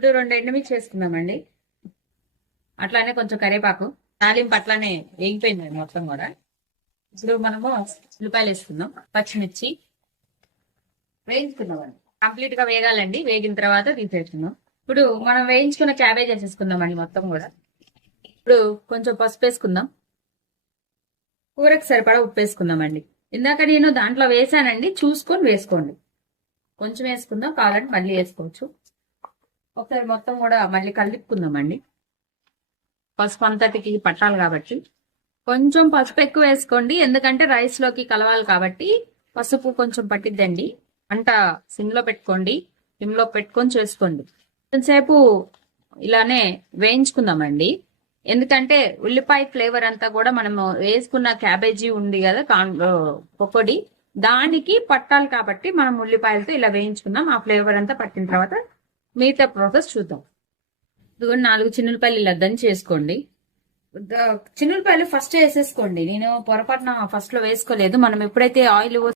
ఇప్పుడు 2 ఎండుమిర్చి వేసుకుందామండి. అట్లానే కొంచెం కరివేపాకు. తాలింపు అట్లానే వేగిపోయిందండి మొత్తం కూడా. ఇప్పుడు మనము ఉల్లిపాయలు వేసుకుందాం, పచ్చిమిర్చి వేయించుకుందామండి. కంప్లీట్ గా వేగాలండి. వేగిన తర్వాత తీసేసుకుందాం. ఇప్పుడు మనం వేయించుకున్న క్యాబేజ్ వేసేసుకుందామండి మొత్తం కూడా. ఇప్పుడు కొంచెం పసుపు వేసుకుందాం. కూరకు సరిపడా ఉప్పు వేసుకుందామండి. ఇందాక నేను దాంట్లో వేసానండి, చూసుకొని వేసుకోండి. కొంచెం వేసుకుందాం, కావాలంటే మళ్ళీ వేసుకోవచ్చు. ఒకసారి మొత్తం కూడా మళ్ళీ కలుపుకుందామండి. పసుపు అంతటికి పట్టాలి కాబట్టి కొంచెం పసుపు ఎక్కువ వేసుకోండి, ఎందుకంటే రైస్ లోకి కలవాలి కాబట్టి పసుపు కొంచెం పట్టిద్దండి. అంట సిమ్లో పెట్టుకోండి, సిమ్లో పెట్టుకొని చేసుకోండి. కొంతసేపు ఇలానే వేయించుకుందామండి. ఎందుకంటే ఉల్లిపాయ ఫ్లేవర్ అంతా కూడా మనము వేసుకున్న క్యాబేజీ ఉంది కదా పకోడీ, దానికి పట్టాలి కాబట్టి మనం ఉల్లిపాయలతో ఇలా వేయించుకుందాం. ఆ ఫ్లేవర్ అంతా పట్టిన తర్వాత మిగతా ప్రాసెస్ చూద్దాం. ఇదిగో 4 చిన్నులపాయలు ఇలా దంచి చేసుకోండి. చిన్నులపాయలు ఫస్ట్ వేసేసుకోండి. నేను పొరపాటున ఫస్ట్ లో వేసుకోలేదు. మనం ఎప్పుడైతే ఆయిల్